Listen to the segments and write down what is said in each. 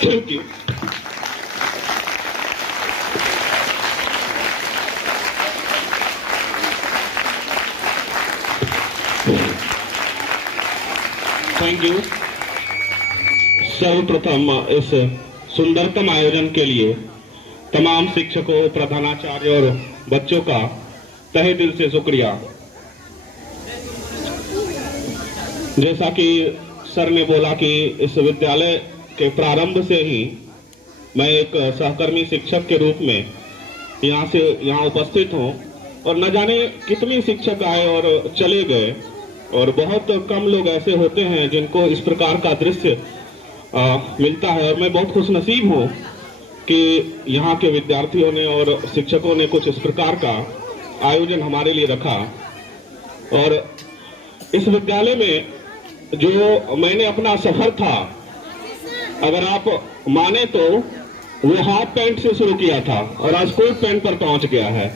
Thank you. Thank you. सर्वप्रथम इस सुंदरतम आयोजन के लिए तमाम शिक्षकों, प्रधानाचार्य और बच्चों का तहे दिल से शुक्रिया। जैसा कि सर ने बोला कि इस विद्यालय के प्रारंभ से ही मैं एक सहकर्मी शिक्षक के रूप में यहाँ उपस्थित हूँ और न जाने कितने शिक्षक आए और चले गए और बहुत कम लोग ऐसे होते हैं जिनको इस प्रकार का दृश्य मिलता है। और मैं बहुत खुशनसीब हूँ कि यहाँ के विद्यार्थियों ने और शिक्षकों ने कुछ इस प्रकार का आयोजन हमारे लिए रखा। और इस विद्यालय में जो मैंने अपना सफर था, अगर आप माने तो वो हाफ पैंट से शुरू किया था और आज कोट पैंट पर पहुंच गया है।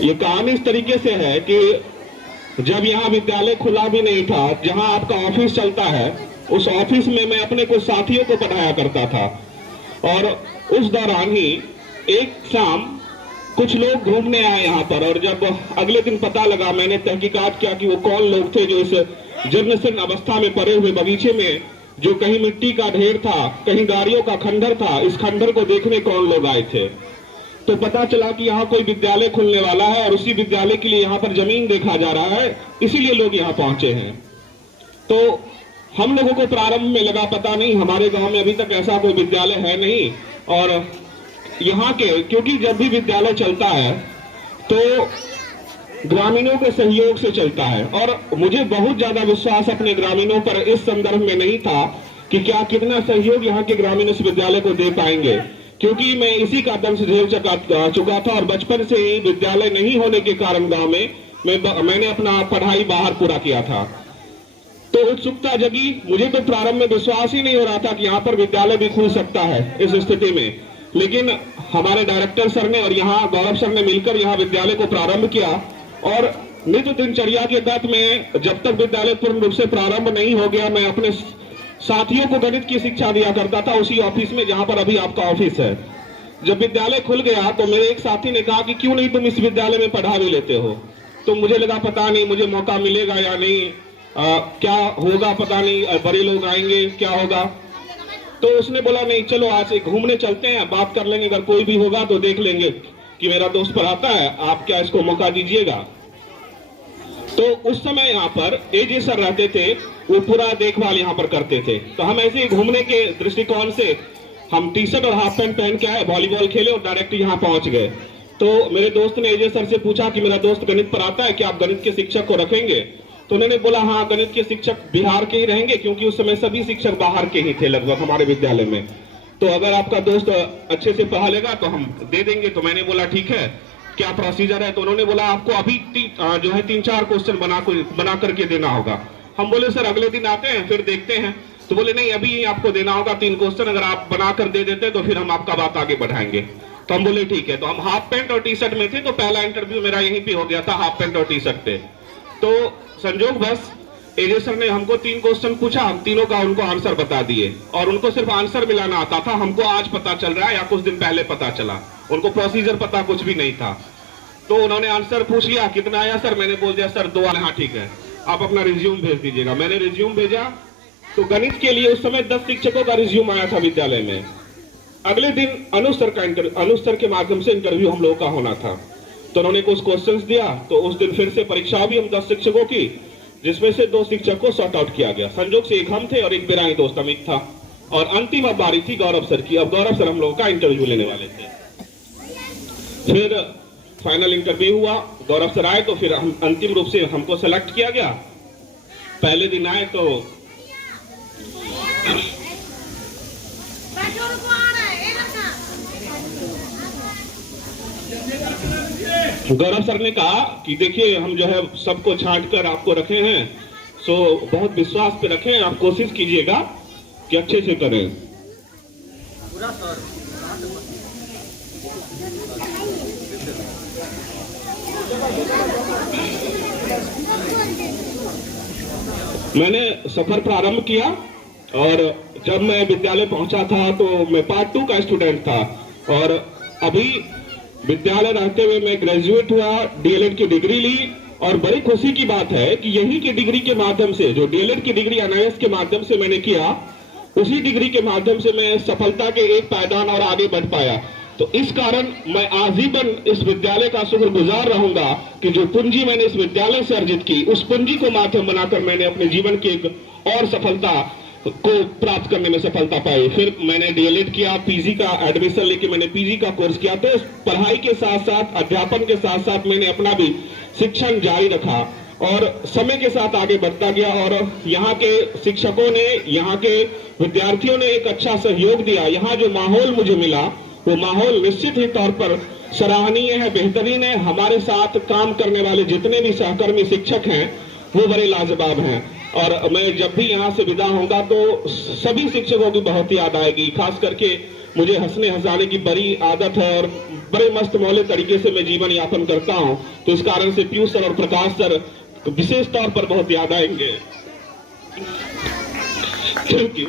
ये कहानी इस तरीके से है कि जब यहाँ विद्यालय खुला भी नहीं था, जहाँ आपका ऑफिस चलता है, उस ऑफिस में मैं अपने कुछ साथियों को पढ़ाया करता था और उस दौरान ही एक शाम कुछ लोग घूमने आए यहाँ पर। और जब अगले दिन पता लगा, मैंने तहकीकात किया कि वो कौन लोग थे जो इस जीर्णशीर्ण अवस्था में पड़े हुए बगीचे में, जो कहीं मिट्टी का ढेर था, कहीं गाड़ियों का खंडर था, इस खंडर को देखने कौन लोग आए थे। तो पता चला कि यहाँ कोई विद्यालय खुलने वाला है और उसी विद्यालय के लिए यहाँ पर जमीन देखा जा रहा है, इसीलिए लोग यहाँ पहुंचे हैं। तो हम लोगों को प्रारंभ में लगा पता नहीं, हमारे गांव में अभी तक ऐसा कोई विद्यालय है नहीं। और यहाँ के, क्योंकि जब भी विद्यालय चलता है तो ग्रामीणों के सहयोग से चलता है और मुझे बहुत ज्यादा विश्वास अपने ग्रामीणों पर इस संदर्भ में नहीं था कि क्या कितना सहयोग यहाँ के ग्रामीण इस विद्यालय को दे पाएंगे, क्योंकि मैं इसी का दंश झेल चुका था और बचपन से ही विद्यालय नहीं होने के कारण गांव में मैंने अपना पढ़ाई बाहर पूरा किया था। तो उत्सुकता जगी, मुझे तो प्रारंभ में विश्वास ही नहीं हो रहा था कि यहाँ पर विद्यालय भी खुल सकता है इस स्थिति में। लेकिन हमारे डायरेक्टर सर ने और यहाँ गौरव सर ने मिलकर यहाँ विद्यालय को प्रारंभ किया और नित्य दिनचर्या के तहत में, जब तक विद्यालय पूर्ण रूप से प्रारंभ नहीं हो गया, मैं अपने साथियों को गणित की शिक्षा दिया करता था उसी ऑफिस में जहां पर अभी आपका ऑफिस है। जब विद्यालय खुल गया तो मेरे एक साथी ने कहा कि क्यों नहीं तुम इस विद्यालय में पढ़ा भी लेते हो। तो मुझे लगा पता नहीं मुझे मौका मिलेगा या नहीं, क्या होगा पता नहीं, बड़े लोग आएंगे क्या होगा। तो उसने बोला नहीं, चलो आज घूमने चलते हैं, बात कर लेंगे, अगर कोई भी होगा तो देख लेंगे कि मेरा दोस्त पढ़ाता है, आप क्या इसको मौका दीजिएगा। तो उस समय यहाँ पर एजे सर रहते थे, वो पूरा देखभाल यहाँ पर करते थे। तो हम ऐसे ही घूमने के दृष्टिकोण से हम टी शर्ट और हाफ पैंट पहन के आए, वॉलीबॉल खेले और डायरेक्ट यहाँ पहुंच गए। तो मेरे दोस्त ने एजे सर से पूछा कि मेरा दोस्त गणित पढ़ाता है, क्या आप गणित के शिक्षक को रखेंगे। तो उन्होंने बोला हाँ, गणित के शिक्षक बिहार के ही रहेंगे, क्योंकि उस समय सभी शिक्षक बाहर के ही थे लगभग हमारे विद्यालय में। तो अगर आपका दोस्त अच्छे से पढ़ा लेगा तो हम दे देंगे। तो मैंने बोला ठीक है, क्या प्रोसीजर है। तो उन्होंने बोला आपको अभी जो है 3-4 क्वेश्चन बना करके देना होगा। हम बोले सर अगले दिन आते हैं फिर देखते हैं। तो बोले नहीं, अभी आपको देना होगा 3 क्वेश्चन, अगर आप बनाकर दे देते तो फिर हम आपका बात आगे बढ़ाएंगे। तो हम बोले ठीक है। तो हम हाफ पैंट और टी शर्ट में थे, तो पहला इंटरव्यू मेरा यहीं पे हो गया था, हाफ पैंट और टी शर्ट पे। तो संजोग बस एजे सर ने हमको 3 क्वेश्चन पूछा, हम तीनों का उनको आंसर बता दिए और उनको सिर्फ आंसर मिलाना आता था। हमको आज पता चल रहा है या कुछ दिन पहले पता चला, उनको प्रोसीजर पता कुछ भी नहीं था। तो उन्होंने आंसर पूछ लिया, कितना आया सर। मैंने बोल दिया सर 2 आया। हाँ ठीक है, आप अपना रिज्यूम भेज दीजिएगा। मैंने रिज्यूम भेजा। तो गणित के लिए उस समय 10 शिक्षकों का रिज्यूम आया था विद्यालय में। अगले दिन अनुस्तर के माध्यम से इंटरव्यू हम लोगों का होना था। तो उन्होंने कुछ क्वेश्चंस दिया। तो उस दिन फिर से परीक्षा भी हम 10 शिक्षकों की, जिसमें से 2 शिक्षक को सॉर्ट आउट किया गया। संजोग से एक हम थे और एक मेरा ही दोस्त अमित था। और अंतिम अब बारी थी गौरव सर की। अब गौरव सर हम लोगों का इंटरव्यू लेने वाले थे। फिर फाइनल इंटरव्यू हुआ, गौरव सर आए तो फिर हम अंतिम रूप से हमको सेलेक्ट किया गया। पहले दिन आए तो गौरव सर ने कहा कि देखिए हम जो है सबको छांट कर आपको रखे हैं, सो बहुत विश्वास पे रखें, आप कोशिश कीजिएगा कि अच्छे से करें। मैंने सफर प्रारंभ किया और जब मैं विद्यालय पहुंचा था तो मैं पार्ट 2 का स्टूडेंट था और अभी विद्यालय रहते हुए मैं ग्रेजुएट हुआ, डीएलएड की डिग्री ली और बड़ी खुशी की बात है कि यही की डिग्री के माध्यम से, जो डीएलएड की डिग्री एनआईएस के माध्यम से मैंने किया, उसी डिग्री के माध्यम से मैं सफलता के एक पायदान और आगे बढ़ पाया। तो इस कारण मैं आजीवन इस विद्यालय का शुक्रगुजार रहूंगा कि जो पूंजी मैंने इस विद्यालय से अर्जित की, उस पूंजी को माध्यम बनाकर मैंने अपने जीवन की एक और सफलता को प्राप्त करने में सफलता पाई। फिर मैंने डीएलएड किया, पीजी का एडमिशन लेके मैंने पीजी का कोर्स किया। तो पढ़ाई के साथ साथ, अध्यापन के साथ साथ मैंने अपना भी शिक्षण जारी रखा और समय के साथ आगे बढ़ता गया और यहाँ के शिक्षकों ने, यहाँ के विद्यार्थियों ने एक अच्छा सहयोग दिया। यहाँ जो माहौल मुझे मिला, वो माहौल निश्चित ही तौर पर सराहनीय है, बेहतरीन है। हमारे साथ काम करने वाले जितने भी सहकर्मी शिक्षक हैं वो बड़े लाजवाब हैं और मैं जब भी यहाँ से विदा होऊंगा तो सभी शिक्षकों की बहुत याद आएगी। खास करके मुझे हंसने हंसाने की बड़ी आदत है और बड़े मस्त मौलिक तरीके से मैं जीवन यापन करता हूँ, तो इस कारण से पीयूष सर और प्रकाश सर विशेष तौर पर बहुत याद आएंगे। Thank you.